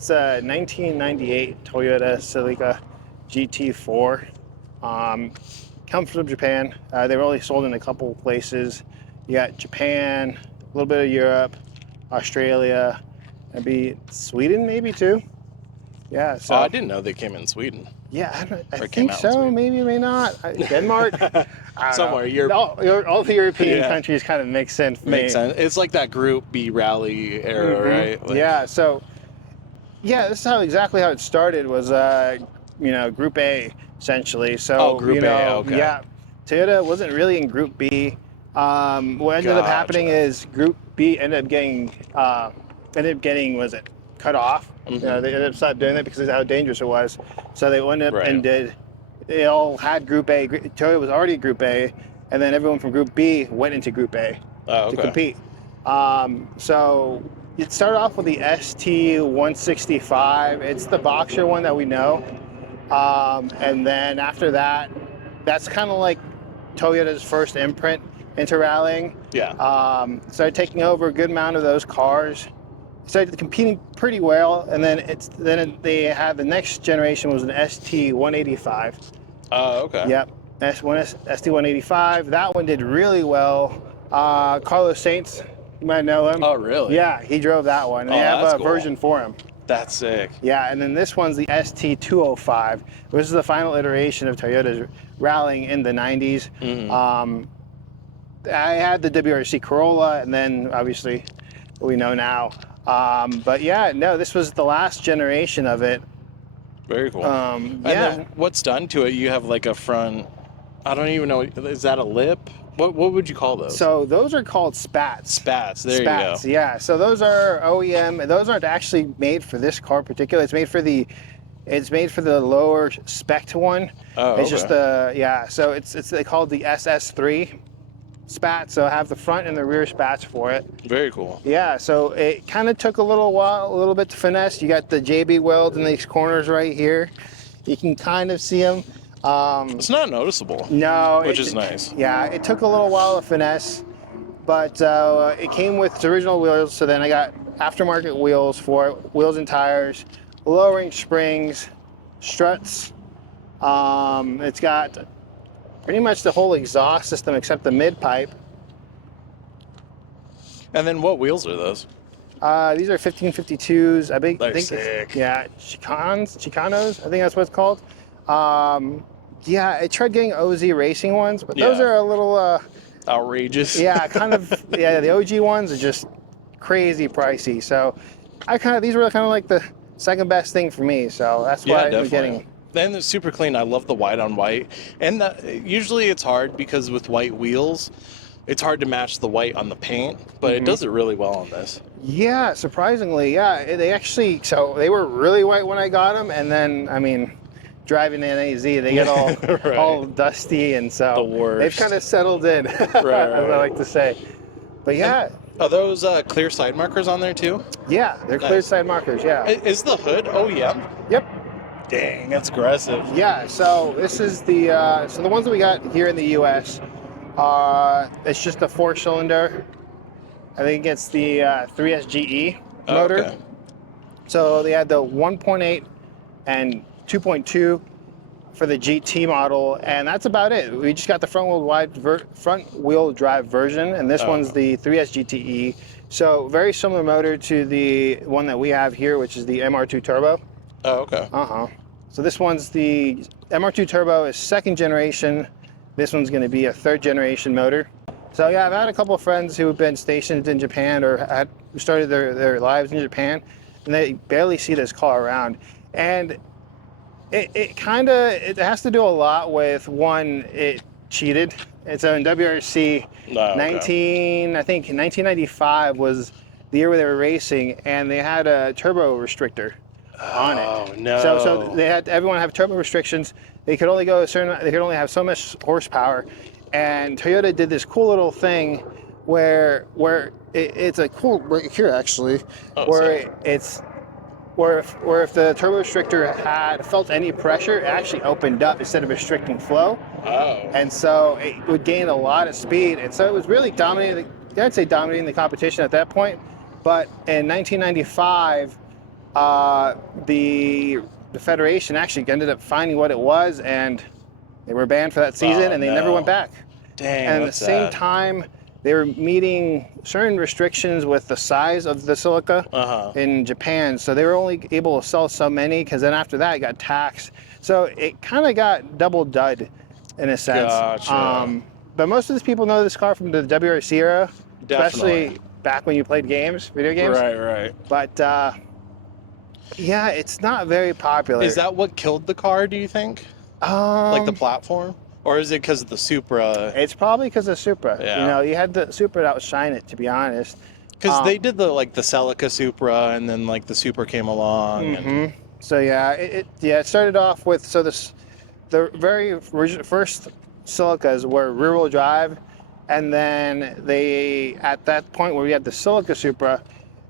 it's a 1998 Toyota Celica GT4. Comes from Japan. They were only sold in a couple places. You got Japan, a little bit of Europe, Australia, maybe Sweden, maybe too. Yeah. So I didn't know they came in Sweden. yeah, I Or came think out in so. Sweden. Maybe, maybe not. Denmark. I don't Somewhere, know. Europe. All the European Yeah. countries kind of mix in for Makes me. sense. It's like that Group B rally era, right? Like, Yeah. So yeah, this is exactly how it started. Was Group A essentially. So Oh, Group A, okay. yeah, Toyota wasn't really in Group B. What ended up happening Gotcha. is Group B ended up getting was it cut off? They ended up stopped doing that because of how dangerous it was. So they went up and they all had Group A. Toyota was already Group A, and then everyone from Group B went into Group A to compete. So it started off with the ST165. It's the boxer one that we know. And then after that, that's kind of like Toyota's first imprint into rallying. Yeah. Started taking over a good amount of those cars. Started competing pretty well, and then they had the next generation was an ST185. Oh, okay. Yep, ST185. That one did really well. Carlos Sainz, you might know him. Oh, really? Yeah, he drove that one. And they have a version for him. That's sick. Yeah, and then this one's the ST205. This is the final iteration of Toyota's rallying in the 90s. I had the WRC Corolla, and then obviously what we know now. But yeah, no, this was the last generation of it. Very cool. And then what's done to it? You have like a front, I don't even know, is that a lip? What would you call those? So those are called spats. Spats, there Spats, you go. Yeah. So those are OEM. Those aren't actually made for this car particularly. It's made for the lower spec one. Oh, it's just So it's they called the SS3 spat. So I have the front and the rear spats for it. Very cool. Yeah. So it kind of took a little bit to finesse. You got the JB welds in these corners right here. You can kind of see them. It's not noticeable. No. Which is nice. Yeah, it took a little while to finesse, but it came with its original wheels, so then I got aftermarket wheels for it, wheels and tires, lowering springs, struts. It's got pretty much the whole exhaust system except the mid-pipe. And then what wheels are those? These are 1552s. I think sick. Yeah, Chicanos, I think that's what it's called. Yeah, I tried getting OZ racing ones, but those are a little outrageous. Yeah, kind of. Yeah, the OG ones are just crazy pricey. So these were kind of like the second best thing for me. So that's why I'm getting. Then it's super clean. I love the white on white, and usually it's hard because with white wheels, it's hard to match the white on the paint, but it does it really well on this. Yeah, surprisingly, yeah. They were really white when I got them, and then driving in AZ, they get all all dusty, and so they've kind of settled in, as I like to say. But yeah. And are those clear side markers on there too? Yeah, they're clear side markers, yeah. Is the hood OEM? Yep. Dang, that's aggressive. Yeah, so this is the ones that we got here in the U.S. It's just a 4-cylinder. I think it's the 3SGE motor. Okay. So they had the 1.8 and 2.2 for the GT model, and that's about it. We just got the front wheel drive version, and this one's the 3S GTE. So very similar motor to the one that we have here, which is the MR2 Turbo. Oh, okay. So this one's the MR2 Turbo is 2nd generation. This one's going to be a 3rd generation motor. So yeah, I've had a couple of friends who have been stationed in Japan or had started their lives in Japan, and they barely see this car around. And it has to do a lot with, one, it cheated. It's in WRC 1995 was the year where they were racing, and they had a turbo restrictor on it. Oh no! So they had everyone have turbo restrictions. They could only go they could only have so much horsepower, and Toyota did this cool little thing where it's a cool right here actually, where if the turbo restrictor had felt any pressure, it actually opened up instead of restricting flow. Oh. And so it would gain a lot of speed, and so it was really dominating. I'd say dominating the competition at that point. But in 1995. the Federation actually ended up finding what it was, and they were banned for that season, and they never went back. Dang, And at the that's same sad. time, they were meeting certain restrictions with the size of the Celica in Japan, so they were only able to sell so many, because then after that it got taxed. So it kind of got double dud in a sense. Gotcha. But most of these people know this car from the WRC era, Definitely. especially back when you played games, video games. Right. But yeah, it's not very popular. Is that what killed the car, do you think? Like the platform? Or is it because of the Supra? It's probably because of Supra. Yeah. You know, you had the Supra that outshine it, to be honest. Because they did the Celica Supra, and then the Supra came along. And... So yeah, it started off with, so the very first Celicas were rear-wheel drive, and then they, at that point where we had the Celica Supra,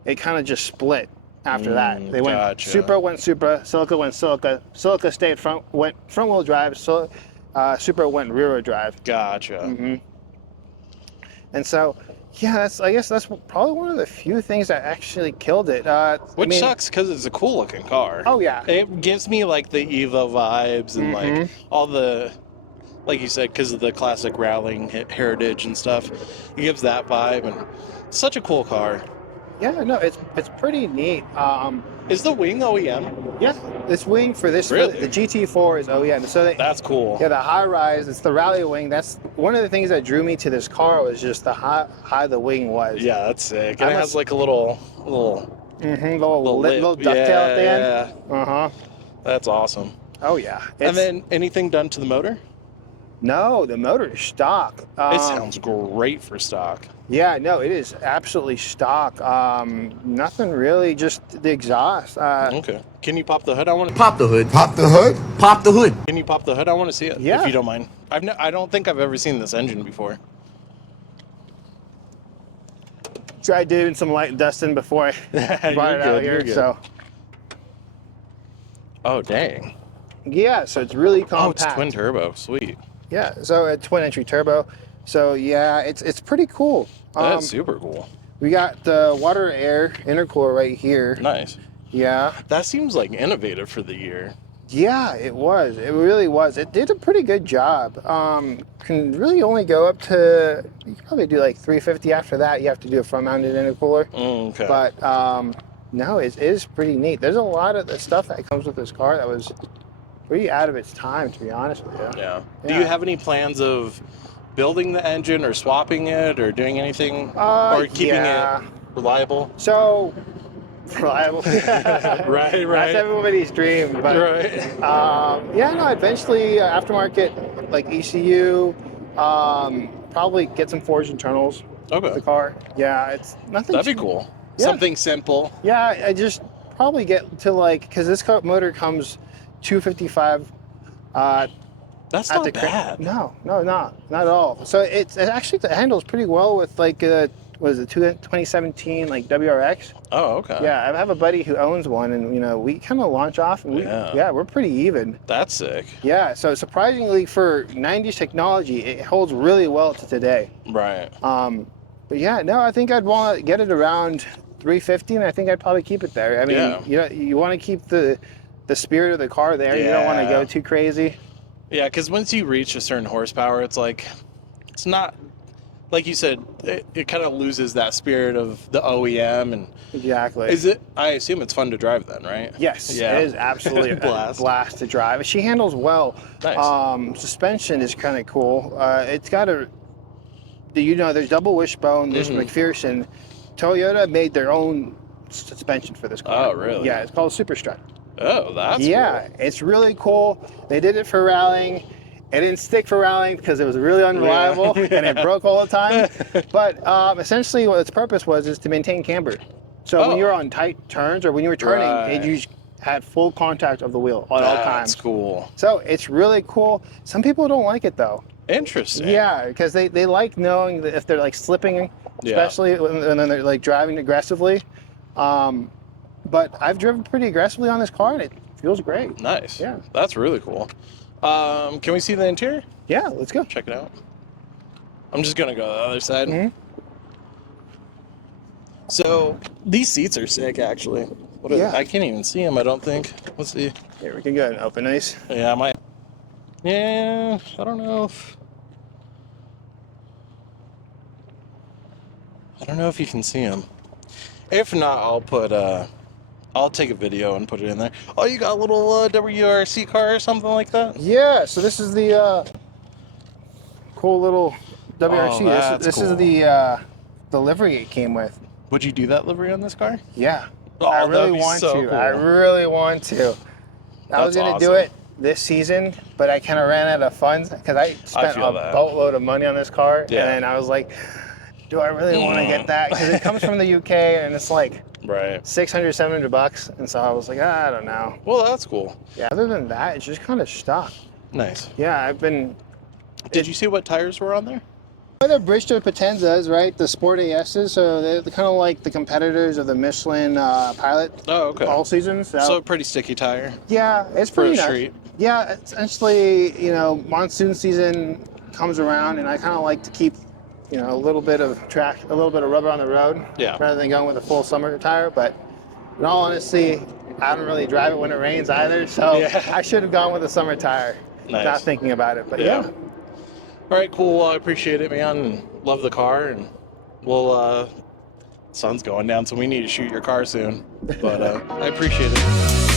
it kind of just split after that. They went Gotcha. Supra went Supra, Celica went Celica, Celica stayed went front-wheel drive, so Supra went rear-wheel drive. Gotcha. And so, yeah, I guess that's probably one of the few things that actually killed it. Which sucks because it's a cool looking car. Oh yeah, it gives me the Evo vibes and all the, like you said, because of the classic rallying heritage and stuff. It gives that vibe, and it's such a cool car. Yeah, no, it's pretty neat. Is the wing OEM? Yeah, this wing for this, Really? the GT4 is OEM. So That's cool. Yeah, the high rise, it's the rally wing. That's one of the things that drew me to this car, was just the high the wing was. Yeah, that's sick. And it has a little little ducktail at the end. Yeah. That's awesome. Oh yeah. And then anything done to the motor? No, the motor is stock. It sounds great for stock. Yeah, no, it is absolutely stock. Nothing really, just the exhaust. Okay. Can you pop the hood? I want to Pop the hood. Pop the hood? Pop the hood. Can you pop the hood? I want to see it. Yeah. If you don't mind. I don't think I've ever seen this engine before. Tried doing some light dusting before I brought it out here. So. Oh dang. Yeah, so it's really compact. Oh, it's twin turbo. Sweet. Yeah, so a twin entry turbo. So yeah, it's pretty cool. That's super cool. We got the water air intercooler right here. Nice. Yeah. That seems innovative for the year. Yeah, it was. It really was. It did a pretty good job. Can really only go up to, you can probably do 350 after that. You have to do a front mounted intercooler. Okay. But no, it is pretty neat. There's a lot of the stuff that comes with this car that was pretty out of its time, to be honest with you. Yeah. Do you have any plans of building the engine or swapping it or doing anything? Or keeping it reliable? So, reliable. Right. That's everybody's dream. But, Right. yeah, no, eventually aftermarket, like ECU, probably get some forged internals for the Okay. car. Yeah, it's nothing. That'd be cool. Yeah. Something simple. Yeah, I just probably get to because this car motor comes 255. That's not bad. No, not at all. So it actually handles pretty well with what is it, 2017 WRX. Oh, okay. Yeah, I have a buddy who owns one, and we kind of launch off, and we're pretty even. That's sick. Yeah, so surprisingly for 90s technology, it holds really well to today. Right. But yeah, no, I think I'd want to get it around 350, and I think I'd probably keep it there. I mean, you want to keep the spirit of the car there. You don't want to go too crazy. Yeah, because once you reach a certain horsepower, it's it's not, like you said, it kind of loses that spirit of the OEM. And Exactly. I assume it's fun to drive then, right? Yes, Yeah. it is absolutely a blast to drive. She handles well. Nice. Suspension is kind of cool. It's got there's double wishbone, there's McPherson. Toyota made their own suspension for this car. Oh, really? Yeah, it's called Super Strut. Oh, that's cool. It's really cool. They did it for rallying. It didn't stick for rallying because it was really unreliable and it broke all the time. But essentially what its purpose is to maintain camber. So when you're on tight turns or when you were turning, you had full contact of the wheel at all times. That's cool. So it's really cool. Some people don't like it though. Interesting. Yeah, because they like knowing that if they're slipping, especially when they're driving aggressively. But I've driven pretty aggressively on this car and it feels great. Nice. Yeah. That's really cool. Can we see the interior? Yeah, let's go. Check it out. I'm just gonna go to the other side. So these seats are sick, actually. What is Yeah. I can't even see him, I don't think. Let's see. Here, we can go ahead and open these. Yeah, I might. Yeah, I don't know if. I don't know if you can see him. If not, I'll put. I'll take a video and put it in there. Oh, you got a little WRC car or something like that? Yeah, so this is the cool little WRC. Oh, that's this is cool. the livery it came with. Would you do that livery on this car? Yeah. Oh, I that'd really be want so to. cool. I really want to. I was That's going to do awesome. it this season, but I kind of ran out of funds because I spent feel a that. boatload of money on this car. Yeah. And I was like, do I really want to get that? Because it comes from the UK and it's like Right. 600, 700 bucks. And so I was like, I don't know. Well, that's cool. Yeah, other than that, it's just kind of stock. Nice. Yeah, I've been... Did you see what tires were on there? The Bridgestone Potenzas, right? The Sport ASs, so they're kind of like the competitors of the Michelin Pilot Oh, okay. all seasons. So a pretty sticky tire yeah, it's for a pretty nice. street. Yeah, essentially, monsoon season comes around, and I kind of like to keep, a little bit of track, a little bit of rubber on the road, Yeah. rather than going with a full summer tire. But in all honesty, I don't really drive it when it rains either, so Yeah. I should have gone with a summer tire. Nice. Not thinking about it, but Yeah. yeah. All right, cool. Well, I appreciate it, man. And love the car, and we'll. Sun's going down, so we need to shoot your car soon. But I appreciate it.